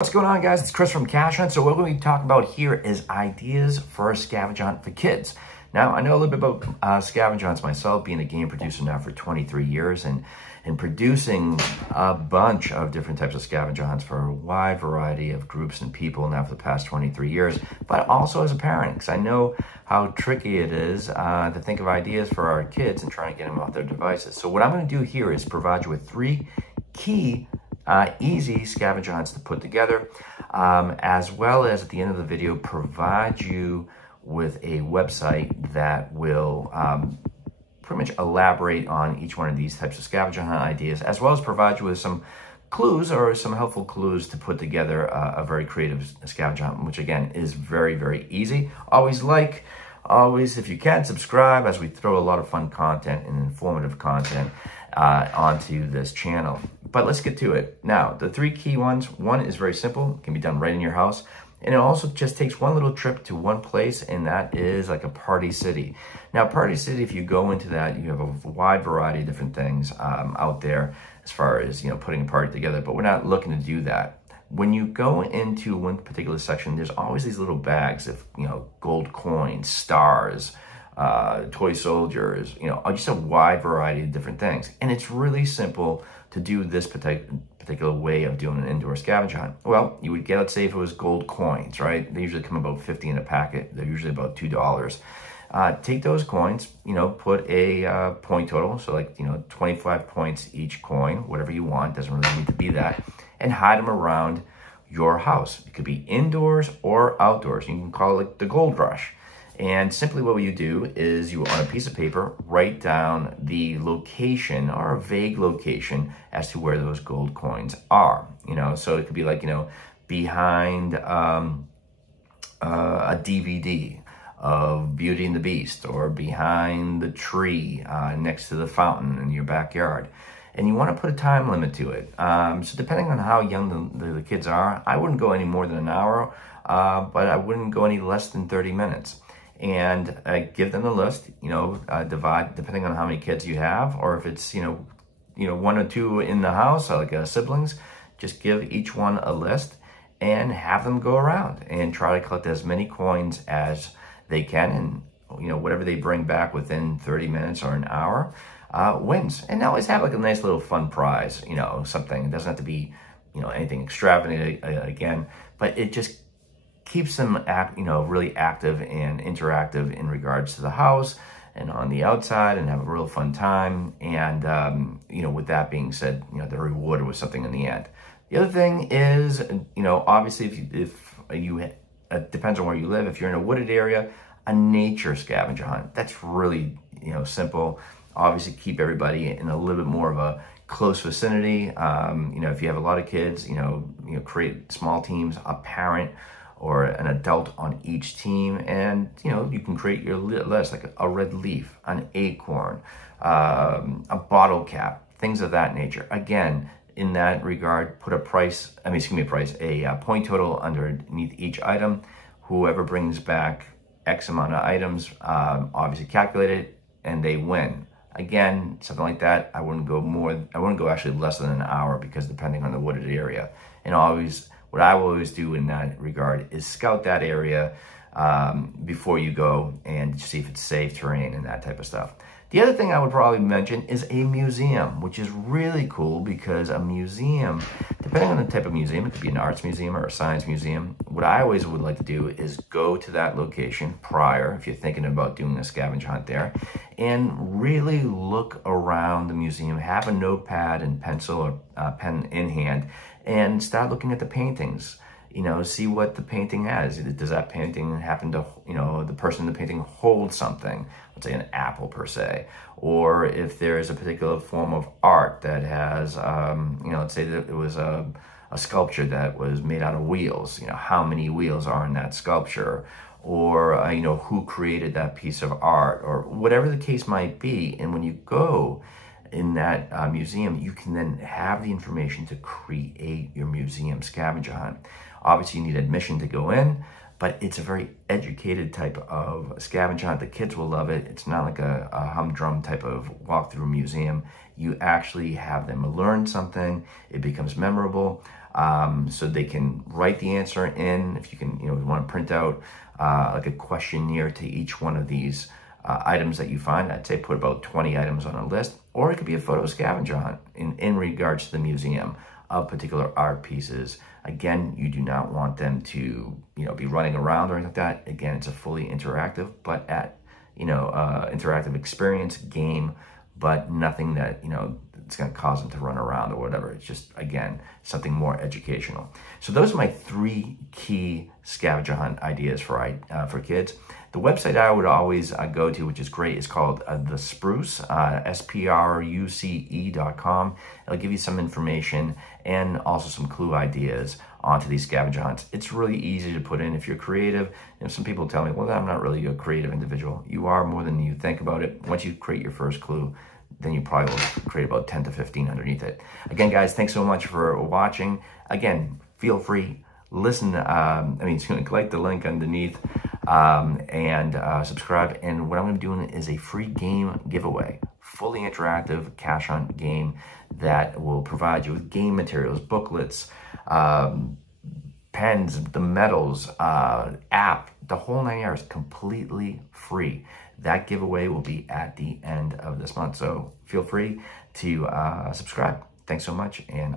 What's going on, guys? It's Chris from Cashunt. So what we're going to be talking about here is ideas for a scavenger hunt for kids. Now, I know a little bit about scavenger hunts myself, being a game producer now for 23 years and producing a bunch of different types of scavenger hunts for a wide variety of groups and people now for the past 23 years, but also as a parent, because I know how tricky it is to think of ideas for our kids and trying to get them off their devices. So what I'm going to do here is provide you with three key easy scavenger hunts to put together, as well as at the end of the video provide you with a website that will pretty much elaborate on each one of these types of scavenger hunt ideas, as well as provide you with some clues or some helpful clues to put together a very creative scavenger hunt, which again is very, very easy. Always, if you can, subscribe, as we throw a lot of fun content and informative content onto this channel. But let's get to it. Now, the three key ones, one is very simple, can be done right in your house. And it also just takes one little trip to one place, and that is like a party city. Now, party city, if you go into that, you have a wide variety of different things out there as far as, putting a party together, but we're not looking to do that. When you go into one particular section, there's always these little bags of, gold coins, stars, toy soldiers, just a wide variety of different things. And it's really simple to do this particular way of doing an indoor scavenger hunt. Well, you would get, let's say if it was gold coins, right? They usually come about 50 in a packet. They're usually about $2. Take those coins, put a point total. So like, 25 points each coin, whatever you want, doesn't really need to be that, and hide them around your house. It could be indoors or outdoors. You can call it like the gold rush. And simply what you do is you, on a piece of paper, write down the location or a vague location as to where those gold coins are. So it could be like, behind a DVD of Beauty and the Beast, or behind the tree next to the fountain in your backyard. And you want to put a time limit to it. So depending on how young the kids are, I wouldn't go any more than an hour, but I wouldn't go any less than 30 minutes. And give them the list, divide depending on how many kids you have, or if it's, one or two in the house, like siblings, just give each one a list and have them go around and try to collect as many coins as they can. And, whatever they bring back within 30 minutes or an hour wins. And always have like a nice little fun prize, something. It doesn't have to be, anything extravagant again, but it just keeps them really active and interactive in regards to the house and on the outside, and have a real fun time. And with that being said, they're rewarded with something in the end. The other thing is, obviously if you it depends on where you live. If you're in a wooded area, a nature scavenger hunt, that's really simple. Obviously keep everybody in a little bit more of a close vicinity. If you have a lot of kids, create small teams, a parent or an adult on each team, and you can create your list, like a red leaf, an acorn, a bottle cap, things of that nature. Again, in that regard, put a point total underneath each item. Whoever brings back X amount of items, obviously calculate it, and they win. Again, something like that, I wouldn't go actually less than an hour, because depending on the wooded area. And what I will always do in that regard is scout that area before you go and see if it's safe terrain and that type of stuff. The other thing I would probably mention is a museum, which is really cool, because a museum, depending on the type of museum, it could be an arts museum or a science museum. What I always would like to do is go to that location prior, if you're thinking about doing a scavenger hunt there, and really look around the museum, have a notepad and pencil or pen in hand, and start looking at the paintings. See what the painting has. Does that painting happen to, the person in the painting hold something, let's say an apple per se, or if there is a particular form of art that has, let's say that it was a sculpture that was made out of wheels, how many wheels are in that sculpture, or, who created that piece of art, or whatever the case might be. And when you go in that museum, you can then have the information to create your museum scavenger hunt. Obviously, you need admission to go in, but it's a very educated type of scavenger hunt. The kids will love it. It's not like a humdrum type of walk through a museum. You actually have them learn something. It becomes memorable. so they can write the answer in. If you can, you want to print out like a questionnaire to each one of these items that you find. I'd say put about 20 items on a list, or it could be a photo scavenger hunt in regards to the museum of particular art pieces. Again, you do not want them to, be running around or anything like that. Again, it's a fully interactive, but interactive experience game, but nothing that, it's going to cause them to run around or whatever. It's just, again, something more educational. So those are my 3 key scavenger hunt ideas for kids. The website I would always go to, which is great, is called The Spruce, spruce.com. It'll give you some information and also some clue ideas onto these scavenger hunts. It's really easy to put in if you're creative. Some people tell me, well, I'm not really a creative individual. You are more than you think about it. Once you create your first clue, then you probably will create about 10 to 15 underneath it. Again, guys, thanks so much for watching. Again, feel free, listen, click the link underneath and subscribe. And what I'm going to be doing is a free game giveaway, fully interactive cash hunt game that will provide you with game materials, booklets, pens, the medals, app, the whole 9 yards, completely free. That giveaway will be at the end of this month. So feel free to subscribe. Thanks so much. And